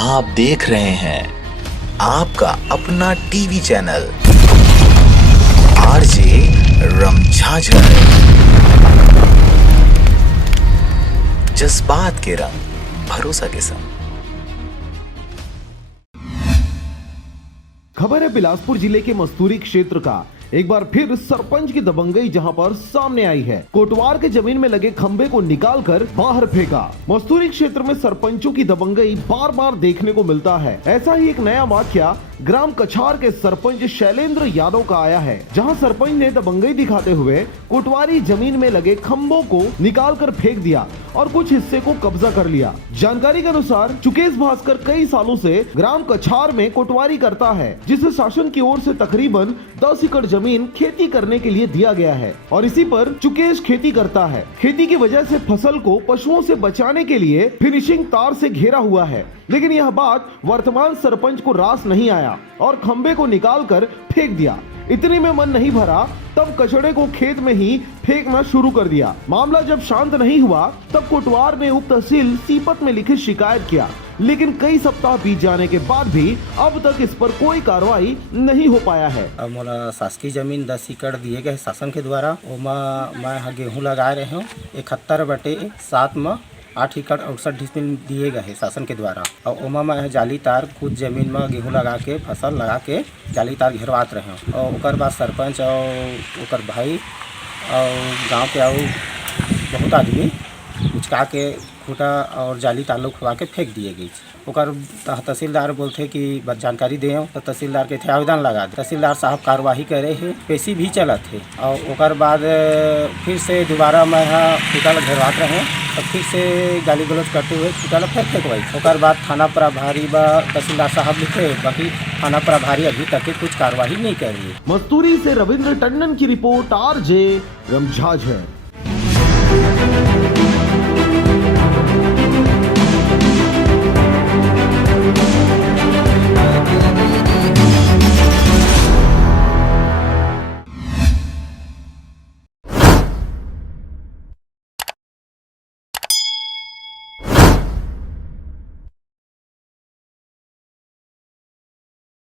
आप देख रहे हैं आपका अपना टीवी चैनल आरजे रमझाझर, जज्बात के रंग भरोसा के संग। खबर है बिलासपुर जिले के मस्तूरी क्षेत्र का। एक बार फिर सरपंच की दबंगई जहां पर सामने आई है। कोटवार के जमीन में लगे खंबे को निकालकर बाहर फेंका। मस्तूरी क्षेत्र में सरपंचों की दबंगई बार बार देखने को मिलता है। ऐसा ही एक नया वाकया ग्राम कछार के सरपंच शैलेंद्र यादव का आया है, जहां सरपंच ने दबंगई दिखाते हुए कोटवारी जमीन में लगे खंभों को निकालकर फेंक दिया और कुछ हिस्से को कब्जा कर लिया। जानकारी के अनुसार चुकेश भास्कर कई सालों से ग्राम कछार में कोटवारी करता है, जिसे शासन की ओर से तकरीबन 10 एकड़ जमीन खेती करने के लिए दिया गया है और इसी पर चुकेश खेती करता है। खेती की वजह से फसल को पशुओं से बचाने के लिए फिनिशिंग तार से घेरा हुआ है, लेकिन यह बात वर्तमान सरपंच को रास नहीं आया और खंबे को निकालकर फेंक दिया। इतने में मन नहीं भरा, तब कचड़े को खेत में ही फेंकना शुरू कर दिया। मामला जब शांत नहीं हुआ, तब कोटवार ने उप तहसील सीपत में लिखित शिकायत किया, लेकिन कई सप्ताह बीत जाने के बाद भी अब तक इस पर कोई कार्रवाई नहीं हो पाया है। अब मोला शासकीय जमीन 10 एकड़ दिए गए शासन के द्वारा। ओमा मैं गेहूँ लगा रहे हूँ 71/7 में 8 एकड़ 68 डिसमिल दिए गए शासन के द्वारा। और ओमा मैं जाली तार कुछ जमीन में गेहूँ लगा के फसल लगा के जाली तार घेरवात रहे हूँ। और ओकर बाद सरपंच और ओकर भाई और गांव के और बहुत आदमी उचका के खूटा और जाली तार लोग खुआ के फेंक दिए गई। ओकर तहसीलदार बोलते कि बस जानकारी दें, तो तहसीलदार के थे आवेदन लगा। तहसीलदार साहब कार्रवाई करे है, पेशी भी चलत है। और ओकर बाद फिर से दोबारा मैं खूटा घेरवात रहे, तो फिर से गाली गलौज करते हुए खूटा फिर फेंकवाई। ओकर बाद थाना प्रभारी व तहसीलदार साहब लिखे, बाकी थाना प्रभारी अभी तक के कुछ कार्रवाई नहीं कर रही है। मस्तूरी से रविंद्र टंडन की रिपोर्ट, आरजे रमझाझर।